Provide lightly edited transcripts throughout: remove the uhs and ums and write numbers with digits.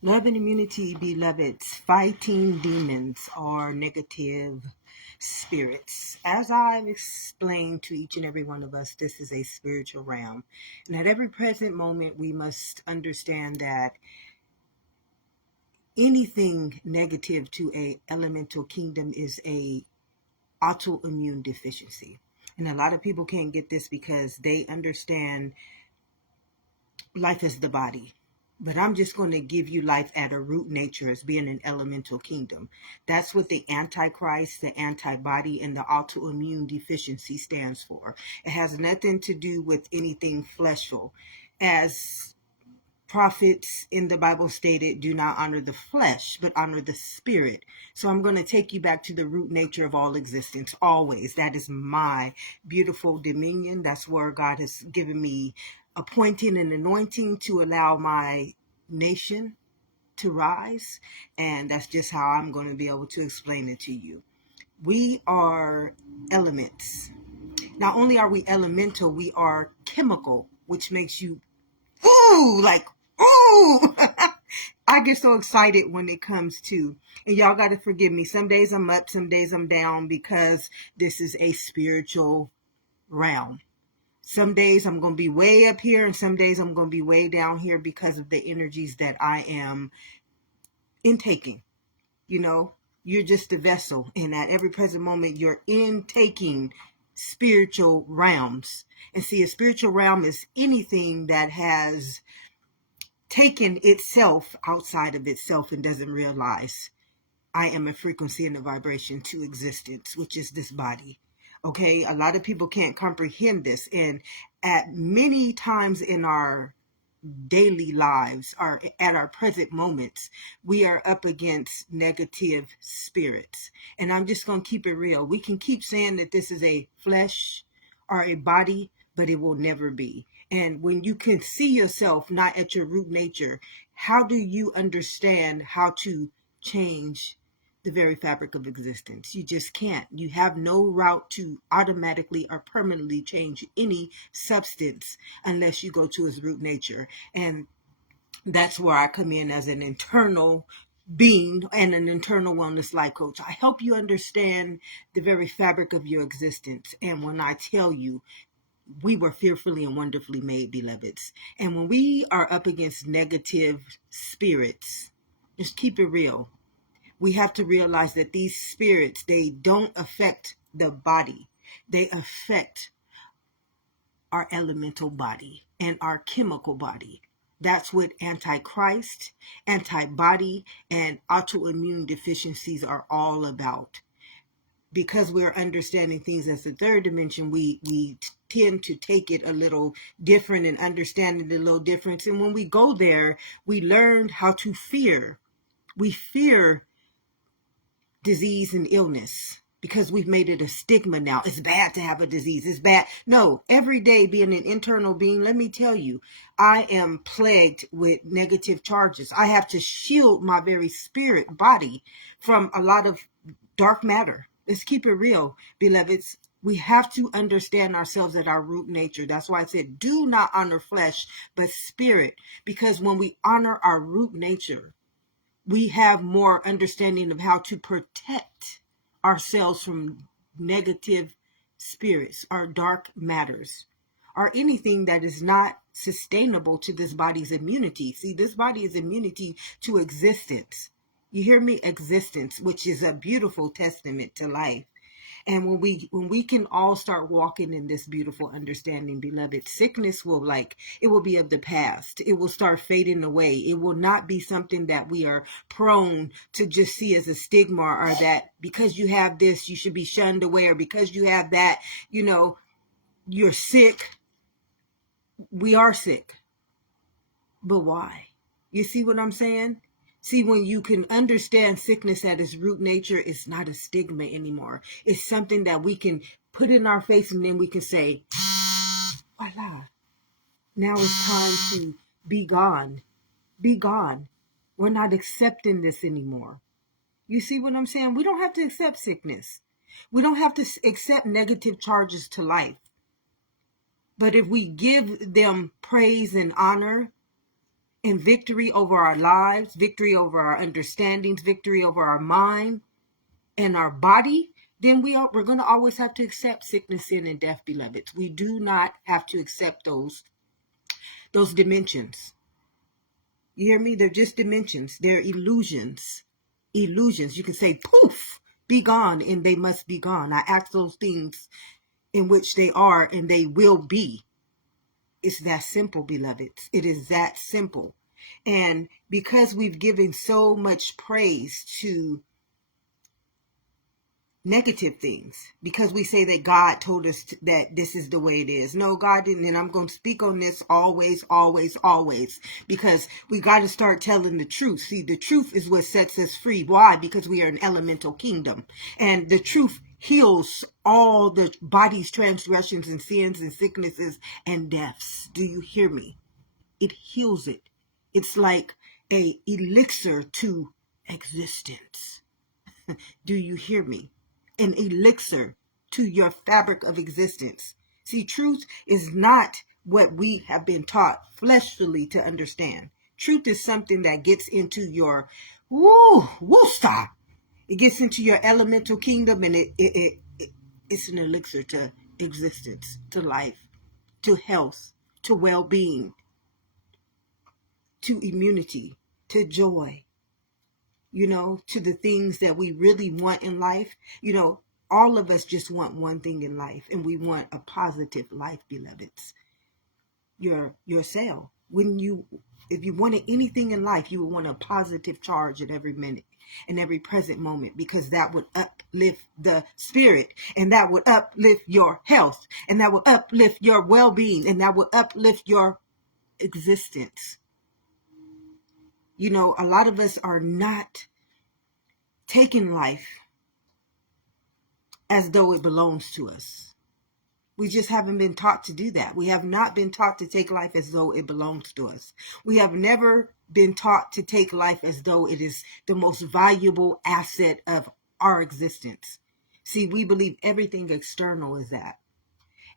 Love and immunity, beloveds, fighting demons or negative spirits. As I've explained to each and every one of us, this is a spiritual realm. And at every present moment, we must understand that anything negative to a elemental kingdom is a autoimmune deficiency. And a lot of people can't get this because they understand life as the body. But I'm just going to give you life at a root nature as being an elemental kingdom. That's what the Antichrist, the antibody, and the autoimmune deficiency stands for. It has nothing to do with anything fleshful. As prophets in the Bible stated, do not honor the flesh, but honor the spirit. So I'm going to take you back to the root nature of all existence, always. That is my beautiful dominion. That's where God has given me appointing and anointing to allow my nation to rise. And that's just how I'm going to be able to explain it to you. We are elements. Not only are we elemental, we are chemical, which makes you, ooh, like, ooh. I get so excited when it comes to, and y'all got to forgive me. Some days I'm up, some days I'm down because this is a spiritual realm. Some days I'm going to be way up here and some days I'm going to be way down here because of the energies that I am intaking. You know, you're just a vessel, and at every present moment you're intaking spiritual realms. And see, a spiritual realm is anything that has taken itself outside of itself and doesn't realize I am a frequency and a vibration to existence, which is this body. Okay, a lot of people can't comprehend this, and at many times in our daily lives or at our present moments, we are up against negative spirits. And I'm just going to keep it real. We can keep saying that this is a flesh or a body, but it will never be. And when you can see yourself not at your root nature, how do you understand how to change the very fabric of existence? You just can't. You have no route to automatically or permanently change any substance unless you go to its root nature. And that's where I come in as an internal being and an internal wellness life coach. I help you understand the very fabric of your existence. And when I tell you, we were fearfully and wonderfully made, beloveds. And when we are up against negative spirits, just keep it real. We have to realize that these spirits, they don't affect the body. They affect our elemental body and our chemical body. That's what Antichrist, antibody, and autoimmune deficiencies are all about. Because we're understanding things as the third dimension, we tend to take it a little different and understand it a little different. And when we go there, we learn how to fear. We fear disease and illness because we've made it a stigma now. It's bad to have a disease. It's bad. No, every day being an internal being, let me tell you, I am plagued with negative charges. I have to shield my very spirit body from a lot of dark matter. Let's keep it real, beloveds. We have to understand ourselves at our root nature. That's why I said, do not honor flesh, but spirit. Because when we honor our root nature, we have more understanding of how to protect ourselves from negative spirits or dark matters or anything that is not sustainable to this body's immunity. See, this body is immunity to existence. You hear me? Existence, which is a beautiful testament to life. And when we can all start walking in this beautiful understanding, beloved, sickness will it will be of the past. It will start fading away. It will not be something that we are prone to just see as a stigma, or that because you have this, you should be shunned away, or because you have that, you're sick. We are sick. But why? You see what I'm saying? See, when you can understand sickness at its root nature, it's not a stigma anymore. It's something that we can put in our face, and then we can say, voila, now it's time to be gone. Be gone. We're not accepting this anymore. You see what I'm saying? We don't have to accept sickness. We don't have to accept negative charges to life. But if we give them praise and honor, and victory over our lives, victory over our understandings, victory over our mind and our body, then we're going to always have to accept sickness, sin, and death, beloveds. We do not have to accept those dimensions. You hear me? They're just dimensions. They're illusions. Illusions. You can say, poof, be gone, and they must be gone. I ask those things in which they are, and they will be. It's that simple, beloveds. It is that simple. And because we've given so much praise to negative things, because we say that God told us that this is the way it is. No, God didn't. And I'm going to speak on this always, always, always, because we got to start telling the truth. See, the truth is what sets us free. Why? Because we are an elemental kingdom, and the truth heals all the body's transgressions and sins and sicknesses and deaths. Do you hear me? It heals it. It's like a elixir to existence. Do you hear me? An elixir to your fabric of existence. See, truth is not what we have been taught fleshly to understand. Truth is something that gets into your stop. It gets into your elemental kingdom, and it's an elixir to existence, to life, to health, to well-being, to immunity, to joy, to the things that we really want in life. All of us just want one thing in life, and we want a positive life, beloveds. Your cell. If you wanted anything in life, you would want a positive charge at every minute and every present moment, because that would uplift the spirit, and that would uplift your health, and that would uplift your well-being, and that would uplift your existence. A lot of us are not taking life as though it belongs to us. We just haven't been taught to do that. We have not been taught to take life as though it belongs to us. We have never been taught to take life as though it is the most valuable asset of our existence. See, we believe everything external is that.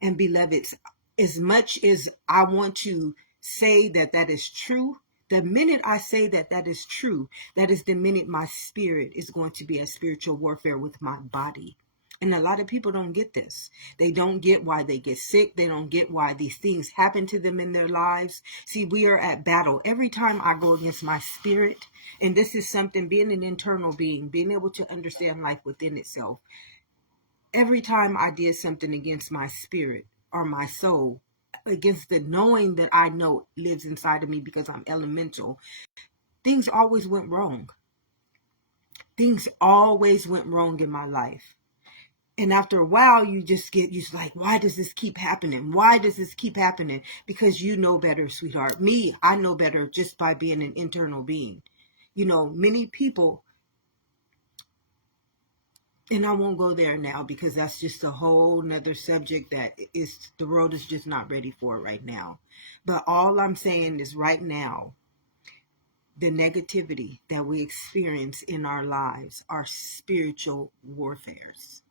And beloveds, as much as I want to say that that is true, the minute I say that that is true, that is the minute my spirit is going to be at spiritual warfare with my body. And a lot of people don't get this. They don't get why they get sick. They don't get why these things happen to them in their lives. See, we are at battle. Every time I go against my spirit, and this is something, being an internal being, being able to understand life within itself. Every time I did something against my spirit or my soul, against the knowing that I know lives inside of me because I'm elemental, things always went wrong. Things always went wrong in my life. And after a while, you're like, why does this keep happening? Why does this keep happening? Because you know better, sweetheart. Me, I know better just by being an internal being. Many people, and I won't go there now because that's just a whole nother subject that the world is just not ready for right now. But all I'm saying is right now, the negativity that we experience in our lives are spiritual warfares.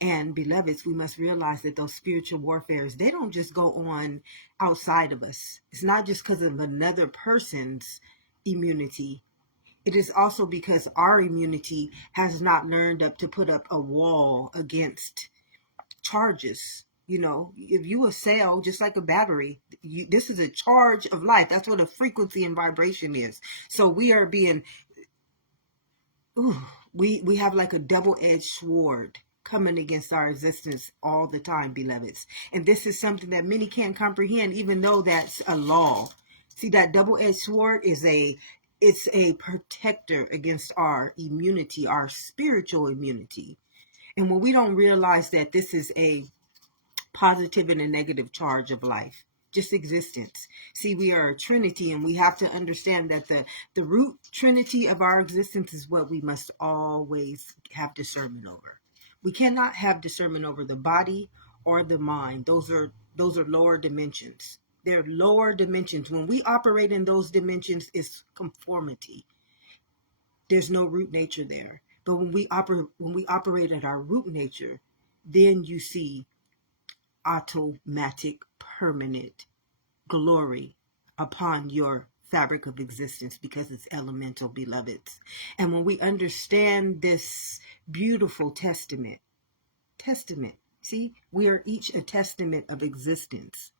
And beloveds, we must realize that those spiritual warfares, they don't just go on outside of us. It's not just because of another person's immunity. It is also because our immunity has not learned to put up a wall against charges. If you a cell, just like a battery, this is a charge of life. That's what a frequency and vibration is. So we are being, we have like a double-edged sword coming against our existence all the time, beloveds. And this is something that many can't comprehend, even though that's a law. See, that double-edged sword it's a protector against our immunity, our spiritual immunity. And when we don't realize that this is a positive and a negative charge of life, just existence. See, we are a trinity, and we have to understand that the root trinity of our existence is what we must always have discernment over. We cannot have discernment over the body or the mind. Those are lower dimensions. They're lower dimensions. When we operate in those dimensions, it's conformity. There's no root nature there. But when we operate at our root nature, then you see automatic, permanent glory upon your fabric of existence because it's elemental, beloveds. And when we understand this beautiful testament, see, we are each a testament of existence.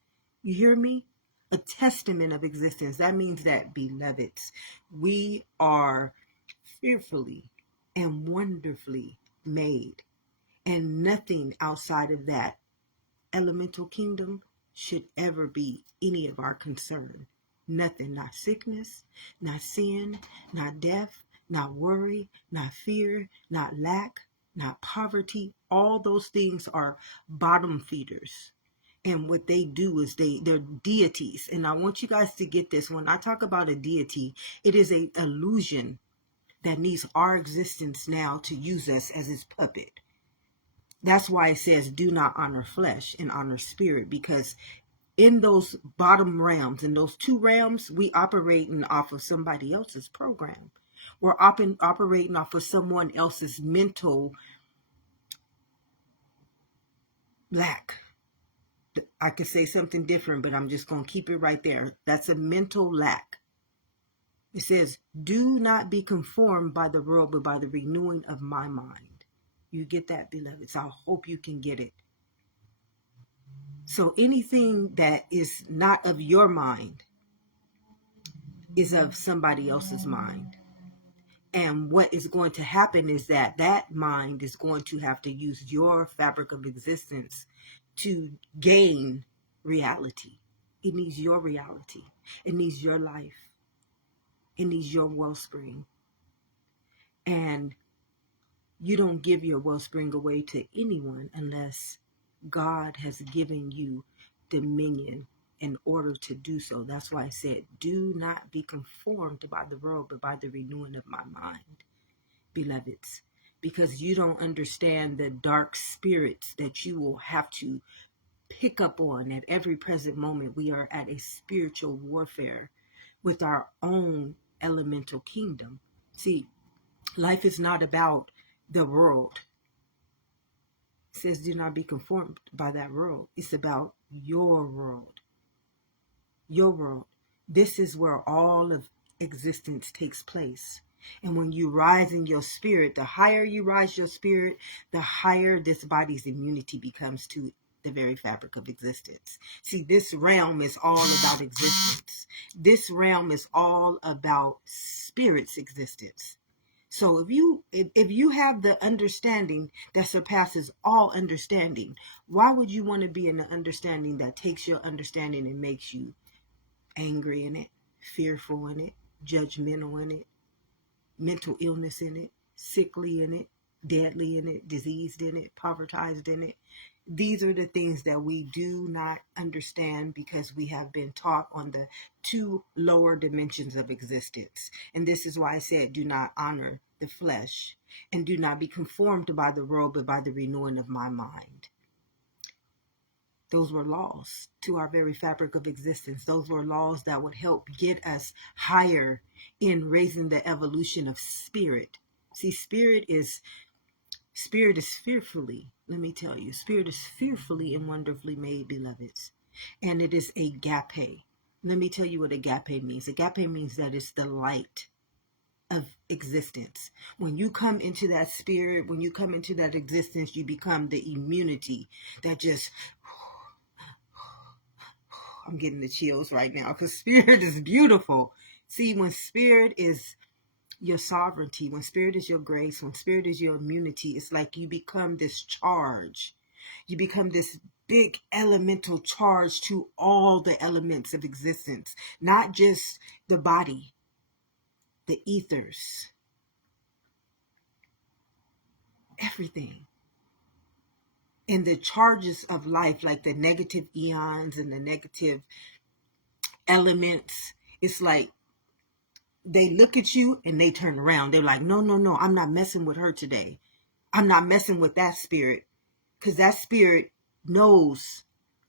You hear me? A testament of existence. That means that, beloveds, we are fearfully and wonderfully made. And nothing outside of that elemental kingdom should ever be any of our concern. Nothing, not sickness, not sin, not death, not worry, not fear, not lack, not poverty. All those things are bottom feeders. And what they do is they're deities. And I want you guys to get this. When I talk about a deity, it is an illusion that needs our existence now to use us as its puppet. That's why it says do not honor flesh and honor spirit, because in those bottom realms, in those two realms, we operating off of somebody else's program. We're operating off of someone else's mental lack. I could say something different, but I'm just going to keep it right there. That's a mental lack. It says, do not be conformed by the world, but by the renewing of my mind. You get that, beloveds? I hope you can get it. So anything that is not of your mind is of somebody else's mind. And what is going to happen is that that mind is going to have to use your fabric of existence to gain reality. It needs your reality. It needs your life. It needs your wellspring. And you don't give your wellspring away to anyone unless God has given you dominion in order to do so. That's why I said, do not be conformed by the world, but by the renewing of my mind, beloveds, because you don't understand the dark spirits that you will have to pick up on at every present moment. We are at a spiritual warfare with our own elemental kingdom. See, life is not about the world. It says do not be conformed by that world. It's about your world. Your world. This is where all of existence takes place. And when you rise in your spirit, the higher you rise your spirit, the higher this body's immunity becomes to the very fabric of existence. See, this realm is all about existence. This realm is all about spirit's existence. So if you have the understanding that surpasses all understanding, why would you want to be in an understanding that takes your understanding and makes you angry in it, fearful in it, judgmental in it, mental illness in it, sickly in it, deadly in it, diseased in it, povertized in it? These are the things that we do not understand because we have been taught on the two lower dimensions of existence. And this is why I said, do not honor the flesh and do not be conformed by the world, but by the renewing of my mind. Those were laws to our very fabric of existence. Those were laws that would help get us higher in raising the evolution of spirit. See, spirit is fearfully, let me tell you, spirit is fearfully and wonderfully made, beloveds. And it is agape. Let me tell you what agape means. Agape means that it's the light of existence. When you come into that spirit, when you come into that existence, you become the immunity that just, I'm getting the chills right now because spirit is beautiful. See, when spirit is your sovereignty, when spirit is your grace, when spirit is your immunity, it's like you become this charge. You become this big elemental charge to all the elements of existence, not just the body, the ethers, everything. And the charges of life, like the negative eons and the negative elements, it's like they look at you and they turn around. They're like, no, I'm not messing with her today. I'm not messing with that spirit. Because that spirit knows.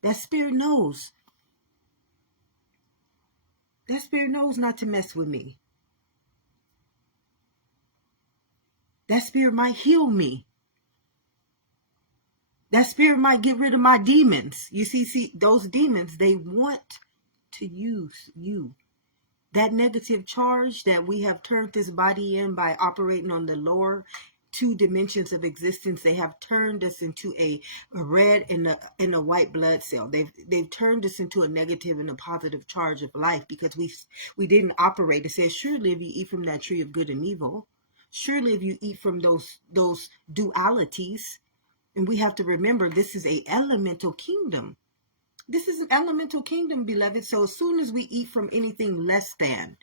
That spirit knows. That spirit knows not to mess with me. That spirit might heal me. That spirit might get rid of my demons. You see, those demons, they want to use you. that negative charge that we have turned this body in by operating on the lower two dimensions of existence, they have turned us into a red and a white blood cell. They've turned us into a negative and a positive charge of life, because we didn't operate. It says, surely if you eat from that tree of good and evil, surely if you eat from those dualities. And we have to remember, this is a elemental kingdom. This is an elemental kingdom, beloved. So as soon as we eat from anything less than,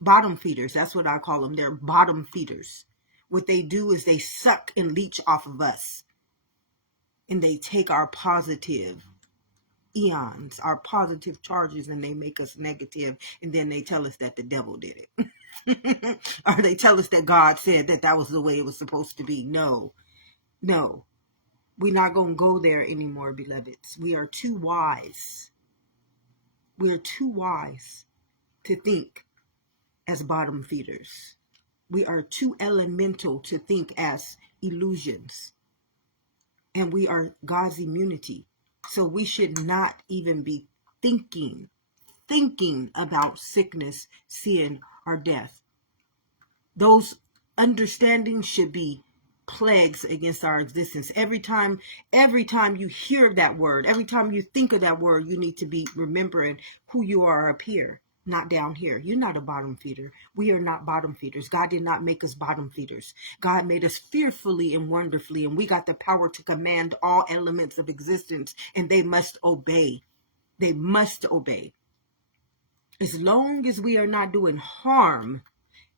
bottom feeders, that's what I call them. They're bottom feeders. What they do is they suck and leech off of us. And they take our positive eons, our positive charges, and they make us negative. And then they tell us that the devil did it. Or they tell us that God said that was the way it was supposed to be. No. We're not going to go there anymore, beloveds. We are too wise. We are too wise to think as bottom feeders. We are too elemental to think as illusions. And we are God's immunity. So we should not even be thinking about sickness, sin, or death. Those understandings should be plagues against our existence. Every time you hear that word, every time you think of that word, you need to be remembering who you are up here, not down here. You're not a bottom feeder. We are not bottom feeders. God did not make us bottom feeders. God made us fearfully and wonderfully, and we got the power to command all elements of existence, and they must obey. They must obey. As long as we are not doing harm,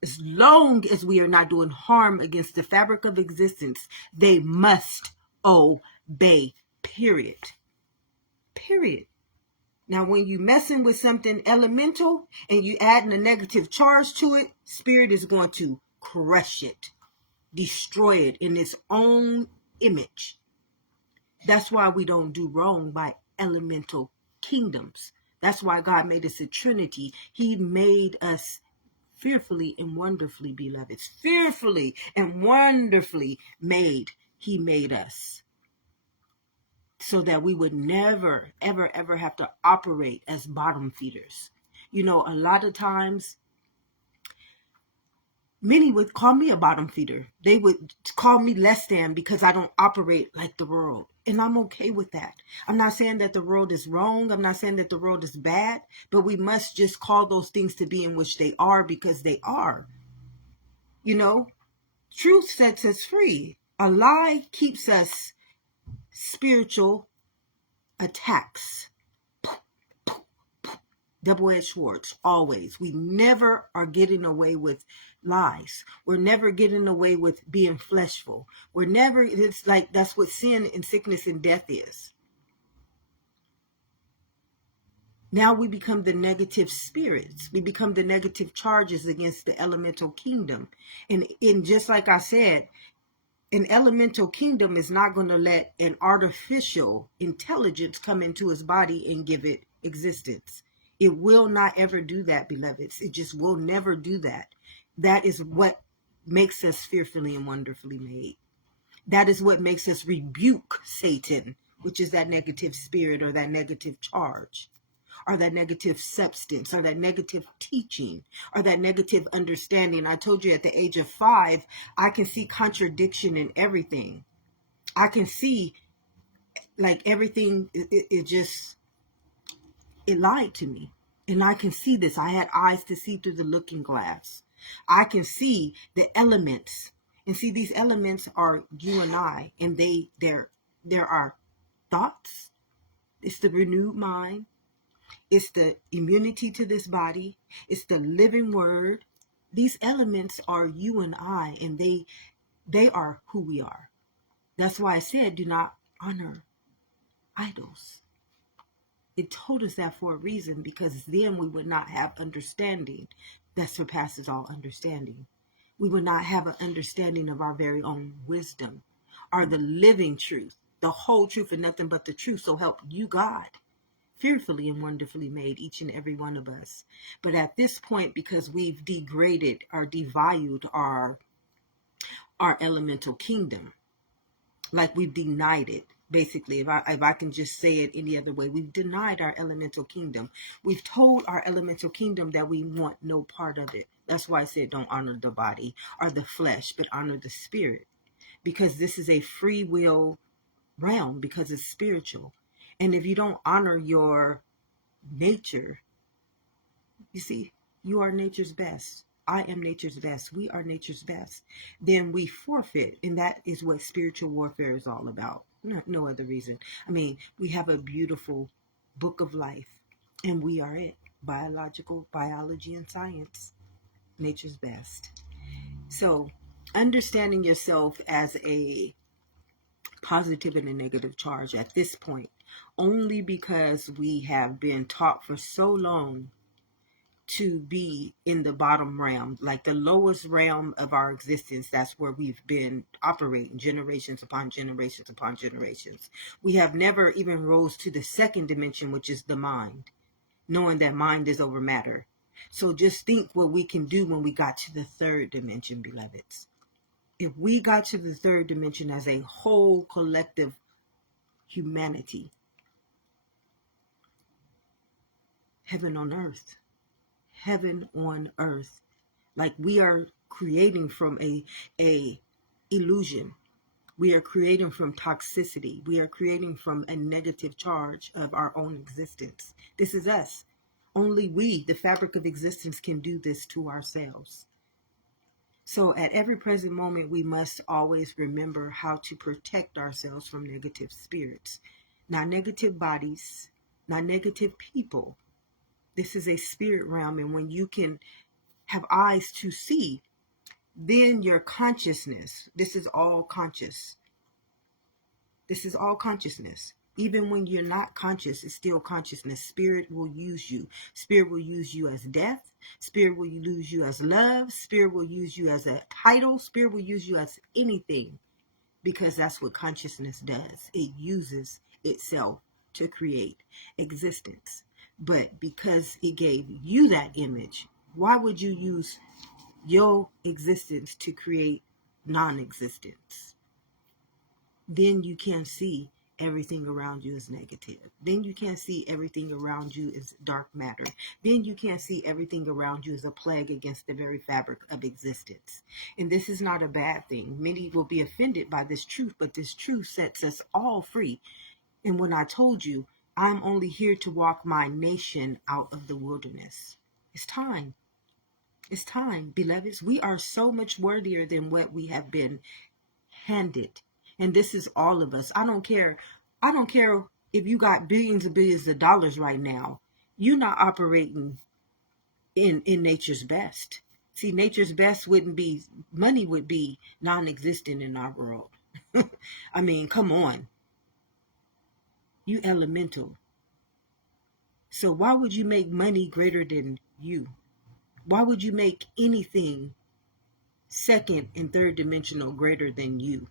as long as we are not doing harm against the fabric of existence, they must obey. Period. Now, when you messing with something elemental and you adding a negative charge to it, spirit is going to crush it, destroy it in its own image. That's why we don't do wrong by elemental kingdoms. That's why God made us a trinity. He made us fearfully and wonderfully, beloved. Fearfully and wonderfully made. He made us so that we would never, ever, ever have to operate as bottom feeders. You know, a lot of times, many would call me a bottom feeder. They would call me less than because I don't operate like the world. And I'm okay with that. I'm not saying that the world is wrong. I'm not saying that the world is bad. But we must just call those things to be in which they are, because they are. You know, truth sets us free. A lie keeps us spiritual attacks. Double-edged swords, always. We never are getting away with lies. We're never getting away with being fleshful. It's like that's what sin and sickness and death is. Now we become the negative spirits. We become the negative charges against the elemental kingdom. And just like I said, an elemental kingdom is not going to let an artificial intelligence come into his body and give it existence. It will not ever do that, beloveds. It just will never do that. That is what makes us fearfully and wonderfully made. That is what makes us rebuke Satan, which is that negative spirit or that negative charge, or that negative substance, or that negative teaching, or that negative understanding. I told you at the age of 5, I can see contradiction in everything. I can see like everything, it lied to me. And I can see this. I had eyes to see through the looking glass. I can see the elements. And see, these elements are you and I. And there are thoughts. It's the renewed mind. It's the immunity to this body. It's the living word. These elements are you and I. And they are who we are. That's why I said, do not honor idols. It told us that for a reason, because then we would not have understanding that surpasses all understanding. We would not have an understanding of our very own wisdom, or the living truth, the whole truth and nothing but the truth. So help you God, fearfully and wonderfully made, each and every one of us. But at this point, because we've degraded or devalued our elemental kingdom, like we've denied it, Basically, if I can just say it any other way, we've denied our elemental kingdom. We've told our elemental kingdom that we want no part of it. That's why I said don't honor the body or the flesh, but honor the spirit, because this is a free will realm, because it's spiritual. And if you don't honor your nature, you see, you are nature's best. I am nature's best. We are nature's best. Then we forfeit. And that is what spiritual warfare is all about. No other reason. I mean, we have a beautiful book of life, and we are it. Biology and science. Nature's best. So, understanding yourself as a positive and a negative charge at this point, only because we have been taught for so long to be in the bottom realm, like the lowest realm of our existence. That's where we've been operating generations upon generations upon generations. We have never even rose to the second dimension, which is the mind, knowing that mind is over matter. So just think what we can do when we got to the third dimension, beloveds. If we got to the third dimension as a whole collective humanity, heaven on earth, heaven on earth. Like, we are creating from a illusion. We are creating from toxicity. We are creating from a negative charge of our own existence. This is us. Only we, the fabric of existence, can do this to ourselves. So at every present moment, we must always remember how to protect ourselves from negative spirits, not negative bodies, not negative people. This is a spirit realm, and when you can have eyes to see, then your consciousness, this is all conscious. This is all consciousness. Even when you're not conscious, it's still consciousness. Spirit will use you. Spirit will use you as death. Spirit will use you as love. Spirit will use you as a title. Spirit will use you as anything, because that's what consciousness does. It uses itself to create existence. But because it gave you that image, why would you use your existence to create non-existence? Then you can't see everything around you is negative. Then you can't see everything around you is dark matter. Then you can't see everything around you is a plague against the very fabric of existence. And this is not a bad thing. Many will be offended by this truth, but this truth sets us all free. And when I told you, I'm only here to walk my nation out of the wilderness. It's time. It's time, beloveds. We are so much worthier than what we have been handed. And this is all of us. I don't care. I don't care if you got billions and billions of dollars right now. You're not operating in nature's best. See, nature's best wouldn't be, money would be non-existent in our world. I mean, come on. You elemental. So why would you make money greater than you? Why would you make anything second and third dimensional greater than you?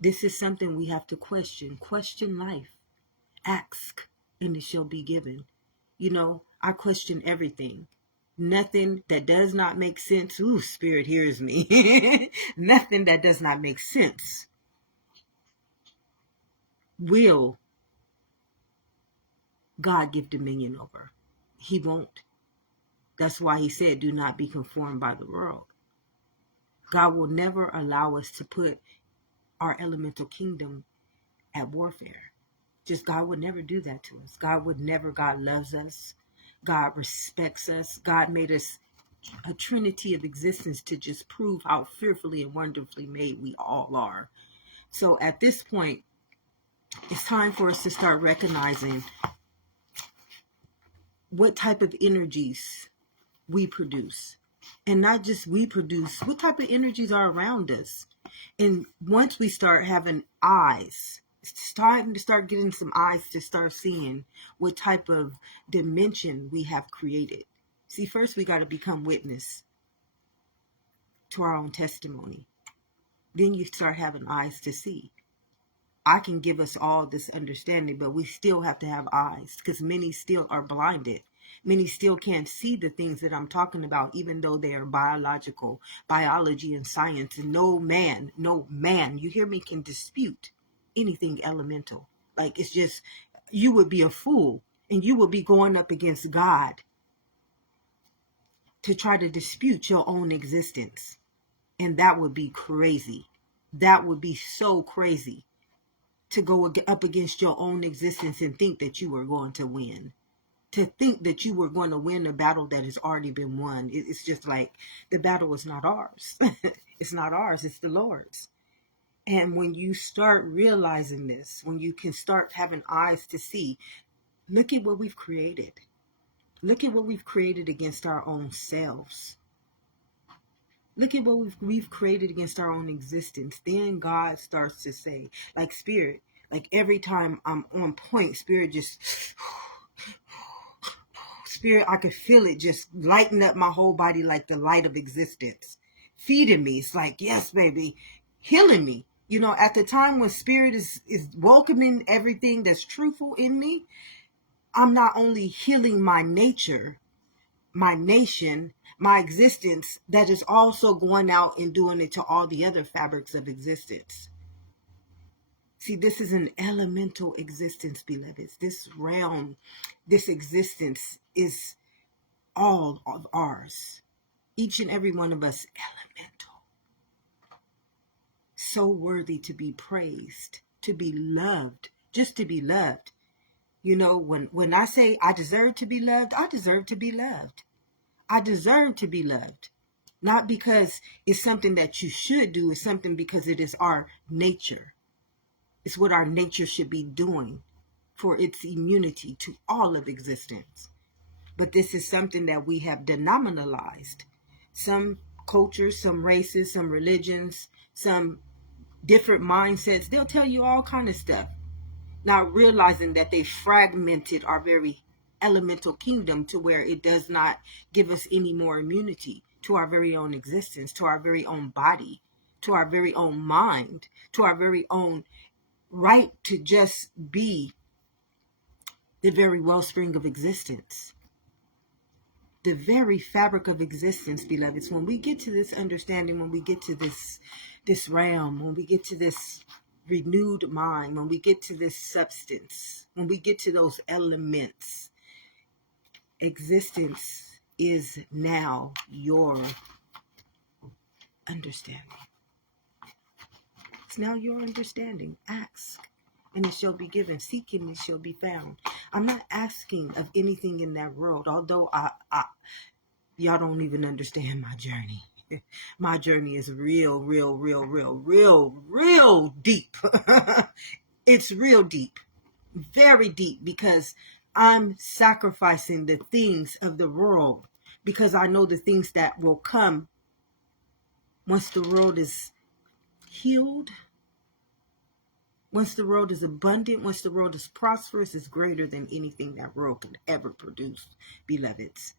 This is something we have to question. Question life. Ask, and it shall be given. You know, I question everything. Nothing that does not make sense. Ooh, Spirit hears me. Nothing that does not make sense will God give dominion over. He won't. That's why he said, do not be conformed by the world. God will never allow us to put our elemental kingdom at warfare. Just God would never do that to us. God would never. God loves us. God respects us. God made us a trinity of existence to just prove how fearfully and wonderfully made we all are. So at this point, it's time for us to start recognizing what type of energies we produce. And not just we produce, what type of energies are around us. And once we start having eyes, starting to start getting some eyes to start seeing what type of dimension we have created. See, first we got to become witness to our own testimony. Then you start having eyes to see. I can give us all this understanding, but we still have to have eyes, because many still are blinded. Many still can't see the things that I'm talking about, even though they are biology and science. And no man, you hear me, can dispute anything elemental. Like, it's just, you would be a fool, and you would be going up against God to try to dispute your own existence. And that would be crazy. That would be so crazy, to go up against your own existence and think that you were going to win. To think that you were going to win a battle that has already been won. It's just like, the battle is not ours. It's not ours, it's the Lord's. And when you start realizing this, when you can start having eyes to see, look at what we've created. Look at what we've created against our own selves. Look at what we've created against our own existence. Then God starts to say, like Spirit, like every time I'm on point, Spirit just, Spirit, I could feel it just lighten up my whole body like the light of existence. Feeding me. It's like, yes, baby, healing me. You know, at the time when Spirit is welcoming everything that's truthful in me, I'm not only healing my nature, my nation, my existence, that is also going out and doing it to all the other fabrics of existence. See, this is an elemental existence, beloveds. This realm, this existence is all of ours. Each and every one of us, elemental. So worthy to be praised, to be loved, just to be loved. You know, when I say I deserve to be loved, I deserve to be loved. I deserve to be loved. Not because it's something that you should do, it's something because it is our nature. It's what our nature should be doing for its immunity to all of existence. But this is something that we have denominalized. Some cultures, some races, some religions, some different mindsets, they'll tell you all kind of stuff. Not realizing that they fragmented our very elemental kingdom to where it does not give us any more immunity to our very own existence, to our very own body, to our very own mind, to our very own right to just be the very wellspring of existence. The very fabric of existence, beloveds. When we get to this understanding, when we get to this realm, when we get to this renewed mind, when we get to this substance, when we get to those elements, existence is now your understanding. It's now your understanding. Ask, and it shall be given. Seek, and it shall be found. I'm not asking of anything in that world, although y'all don't even understand my journey. My journey is real deep. It's real deep, very deep, because I'm sacrificing the things of the world because I know the things that will come once the world is healed, once the world is abundant, once the world is prosperous, is greater than anything that world could ever produce, beloveds.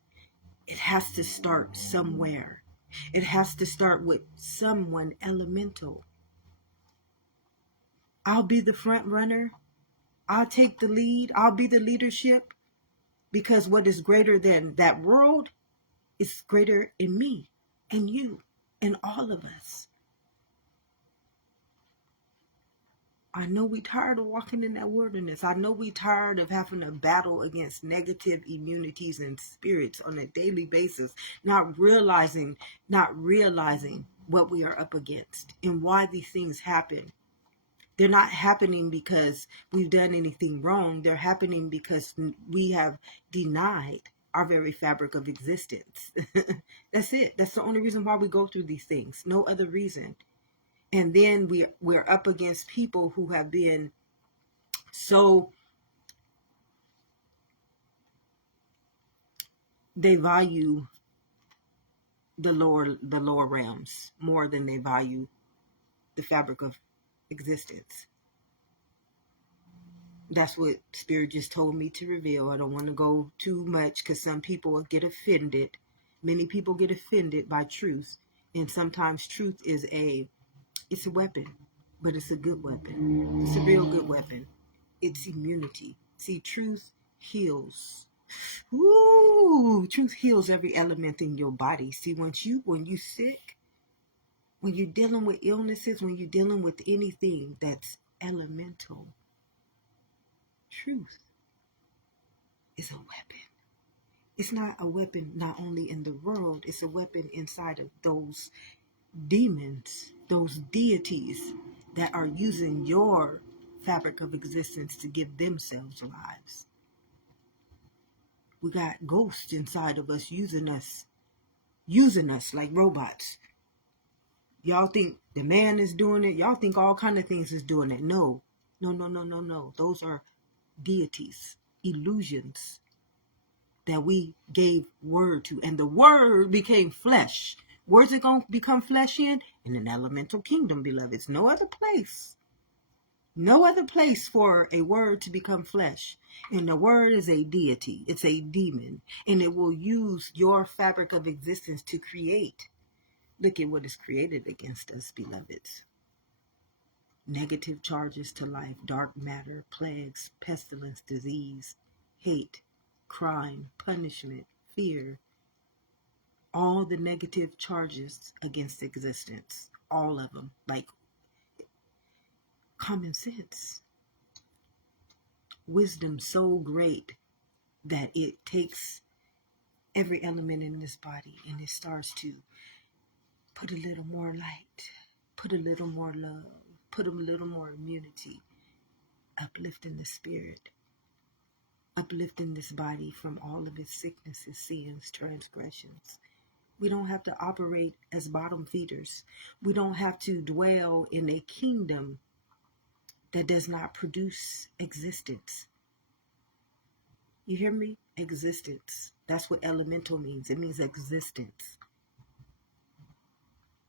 It has to start somewhere. It has to start with someone elemental. I'll be the front runner. I'll take the lead. I'll be the leadership, because what is greater than that world is greater in me and you and all of us. I know we tired of walking in that wilderness. I know we tired of having to battle against negative immunities and spirits on a daily basis, not realizing what we are up against and why these things happen. They're not happening because we've done anything wrong. They're happening because we have denied our very fabric of existence. That's it. That's the only reason why we go through these things. No other reason. And then we're up against people who have been so, they value the lower realms more than they value the fabric of existence. That's what Spirit just told me to reveal. I don't want to go too much because some people get offended. Many people get offended by truth. And sometimes truth is it's a weapon, but it's a good weapon. It's a real good weapon. It's immunity. See, truth heals. Ooh, truth heals every element in your body. See, when you sick, when you're dealing with illnesses, when you're dealing with anything that's elemental truth is a weapon. It's not a weapon not only in the world, it's a weapon inside of those demons, those deities that are using your fabric of existence to give themselves lives. We got ghosts inside of us using us like robots. Y'all think the man is doing it. Y'all think all kind of things is doing it. No. Those are deities, illusions that we gave word to. And the word became flesh. Where's it going to become flesh in? In an elemental kingdom, beloveds. No other place. No other place for a word to become flesh. And the word is a deity. It's a demon. And it will use your fabric of existence to create. Look at what is created against us, beloveds. Negative charges to life, dark matter, plagues, pestilence, disease, hate, crime, punishment, fear. All the negative charges against existence. All of them. Like common sense. Wisdom so great that it takes every element in this body and it starts to put a little more light, put a little more love, put a little more immunity, uplifting the spirit, uplifting this body from all of its sicknesses, sins, transgressions. We don't have to operate as bottom feeders. We don't have to dwell in a kingdom that does not produce existence. You hear me? Existence. That's what elemental means. It means existence.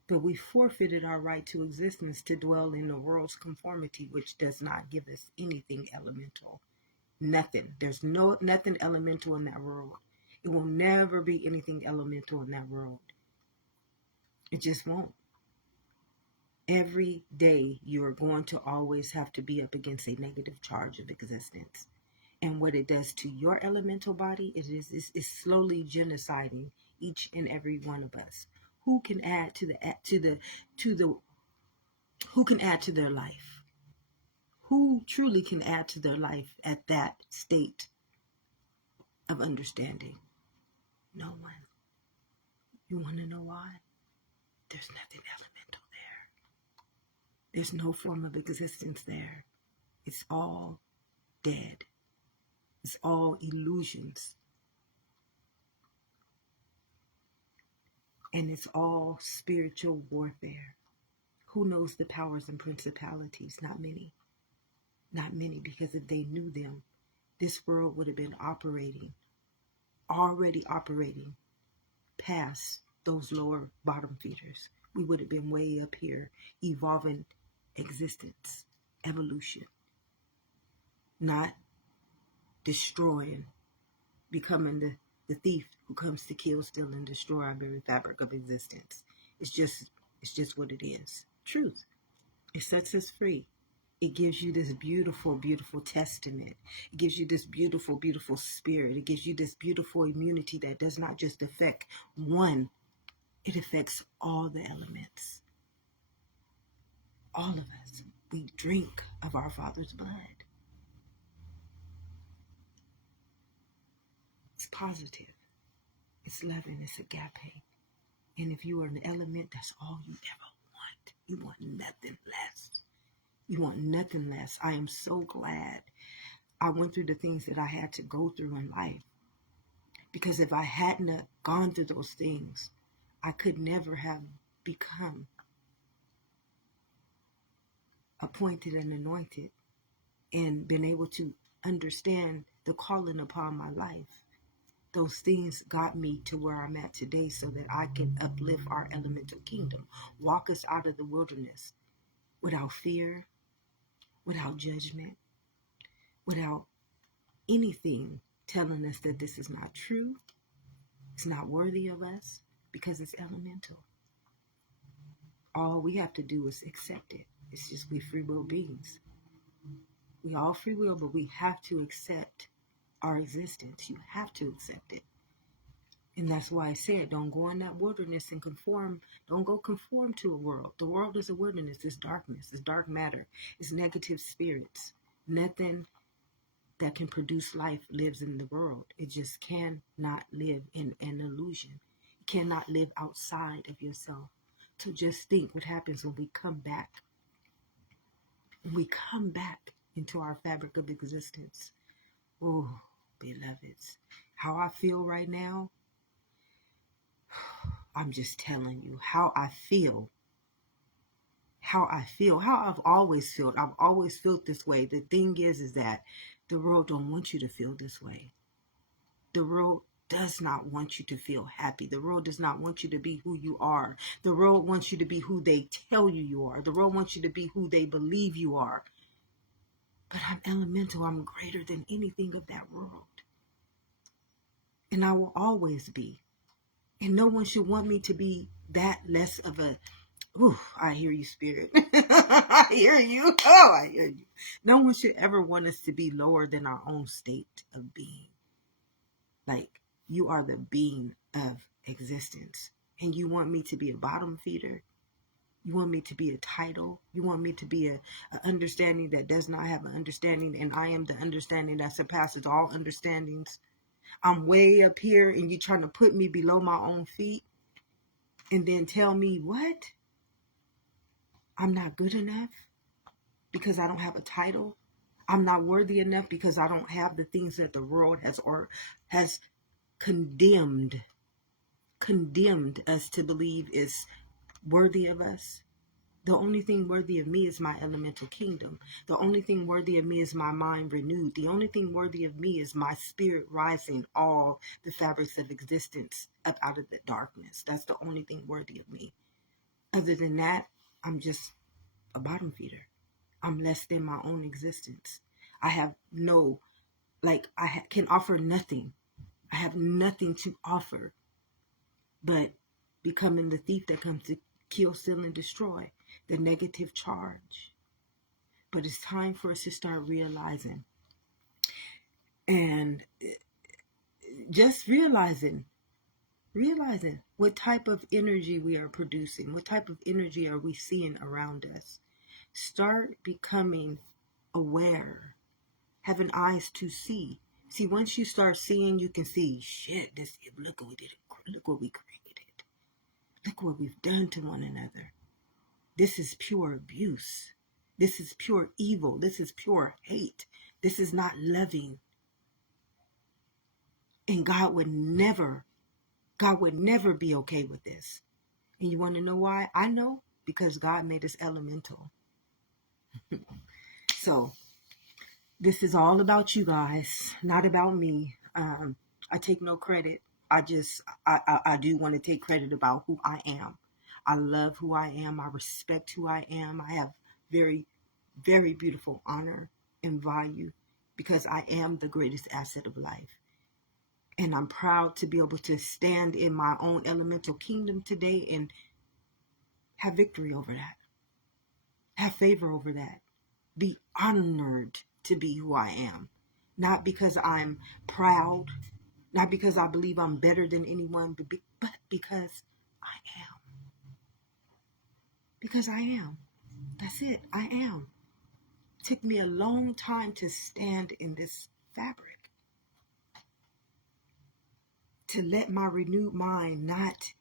But we forfeited our right to existence to dwell in the world's conformity, which does not give us anything elemental. Nothing. There's nothing elemental in that world. It will never be anything elemental in that world. It just won't. Every day you are going to always have to be up against a negative charge of existence. And what it does to your elemental body, is slowly genociding each and every one of us. Who can add who can add to their life? Who truly can add to their life at that state of understanding? No one. You want to know why? There's nothing elemental there. There's no form of existence there. It's all dead. It's all illusions. And it's all spiritual warfare. Who knows the powers and principalities? Not many. Not many, because if they knew them, this world would have been already operating past those lower bottom feeders. We would have been way up here, evolving existence, evolution, not destroying, becoming the thief who comes to kill, steal, and destroy our very fabric of existence. It's just what it is. Truth. It sets us free. It gives you this beautiful, beautiful testament. It gives you this beautiful, beautiful spirit. It gives you this beautiful immunity that does not just affect one. It affects all the elements. All of us. We drink of our Father's blood. It's positive. It's loving. It's agape. And if you are an element, that's all you ever want. You want nothing less. You want nothing less. I am so glad I went through the things that I had to go through in life. Because if I hadn't gone through those things, I could never have become appointed and anointed and been able to understand the calling upon my life. Those things got me to where I'm at today so that I can uplift our elemental kingdom, walk us out of the wilderness without fear, without judgment, without anything telling us that this is not true, it's not worthy of us, because it's elemental. All we have to do is accept it. It's just we free will beings. We all free will, but we have to accept our existence. You have to accept it. And that's why I said, don't go in that wilderness and conform. Don't go conform to a world. The world is a wilderness. It's darkness. It's dark matter. It's negative spirits. Nothing that can produce life lives in the world. It just cannot live in an illusion. It cannot live outside of yourself. So just think what happens when we come back. When we come back into our fabric of existence. Oh, beloveds, how I feel right now, I'm just telling you how I feel. How I've always felt. I've always felt this way. The thing is that the world don't want you to feel this way. The world does not want you to feel happy. The world does not want you to be who you are. The world wants you to be who they tell you are. The world wants you to be who they believe you are. But I'm elemental. I'm greater than anything of that world. And I will always be. And no one should want me to be that less of a, ooh, I hear you, spirit. I hear you. Oh, I hear you. No one should ever want us to be lower than our own state of being. Like, you are the being of existence. And you want me to be a bottom feeder? You want me to be a title? You want me to be a understanding that does not have an understanding, and I am the understanding that surpasses all understandings? I'm way up here and you're trying to put me below my own feet and then tell me what? I'm not good enough because I don't have a title. I'm not worthy enough because I don't have the things that the world has condemned us to believe is worthy of us. The only thing worthy of me is my elemental kingdom. The only thing worthy of me is my mind renewed. The only thing worthy of me is my spirit rising all the fabrics of existence up out of the darkness. That's the only thing worthy of me. Other than that, I'm just a bottom feeder. I'm less than my own existence. I have no, can offer nothing. I have nothing to offer but becoming the thief that comes to kill, steal, and destroy. The negative charge. But it's time for us to start realizing and just realizing what type of energy we are producing, what type of energy are we seeing around us. Start becoming aware, having eyes to see. See, once you start seeing, you can see, shit, look what we did, look what we created, look what we've done to one another. This is pure abuse. This is pure evil. This is pure hate. This is not loving. And God would never be okay with this. And you want to know why? I know, because God made us elemental. So this is all about you guys, not about me. I take no credit. I do want to take credit about who I am. I love who I am. I respect who I am. I have very, very beautiful honor and value because I am the greatest asset of life. And I'm proud to be able to stand in my own elemental kingdom today and have victory over that. Have favor over that. Be honored to be who I am. Not because I'm proud, not because I believe I'm better than anyone, but because I am. Because I am. That's it. I am. It took me a long time to stand in this fabric. To let my renewed mind not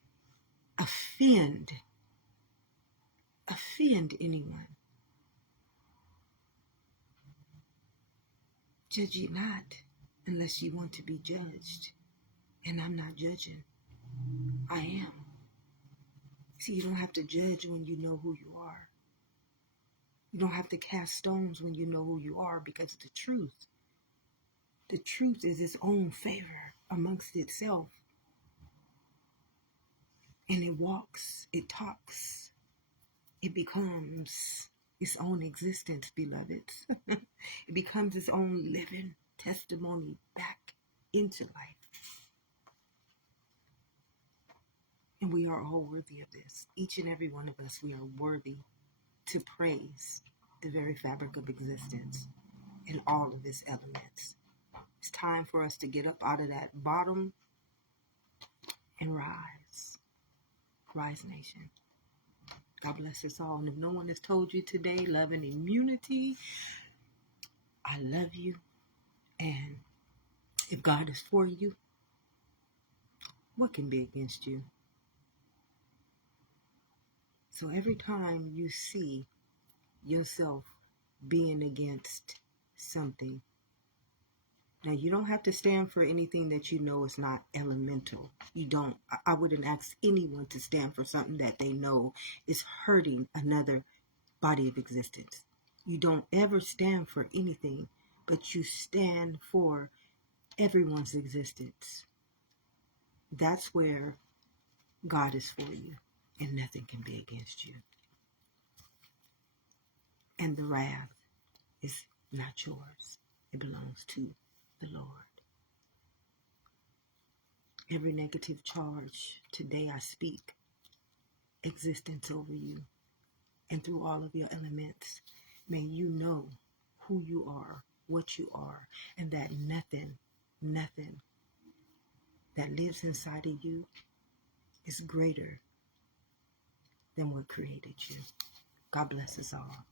offend anyone. Judge ye not unless you want to be judged. And I'm not judging. I am. See, you don't have to judge when you know who you are. You don't have to cast stones when you know who you are, because the truth is its own favor amongst itself. And it walks, it talks, it becomes its own existence, beloveds. It becomes its own living testimony back into life. And we are all worthy of this. Each and every one of us, we are worthy to praise the very fabric of existence in all of its elements. It's time for us to get up out of that bottom and rise. Rise, nation. God bless us all. And if no one has told you today, love and immunity, I love you. And if God is for you, what can be against you? So every time you see yourself being against something, now you don't have to stand for anything that you know is not elemental. You don't. I wouldn't ask anyone to stand for something that they know is hurting another body of existence. You don't ever stand for anything, but you stand for everyone's existence. That's where God is for you, and nothing can be against you. And the wrath is not yours. It belongs to the Lord. Every negative charge, today I speak existence over you. And through all of your elements, may you know who you are, what you are, and that nothing that lives inside of you is greater than what created you. God bless us all.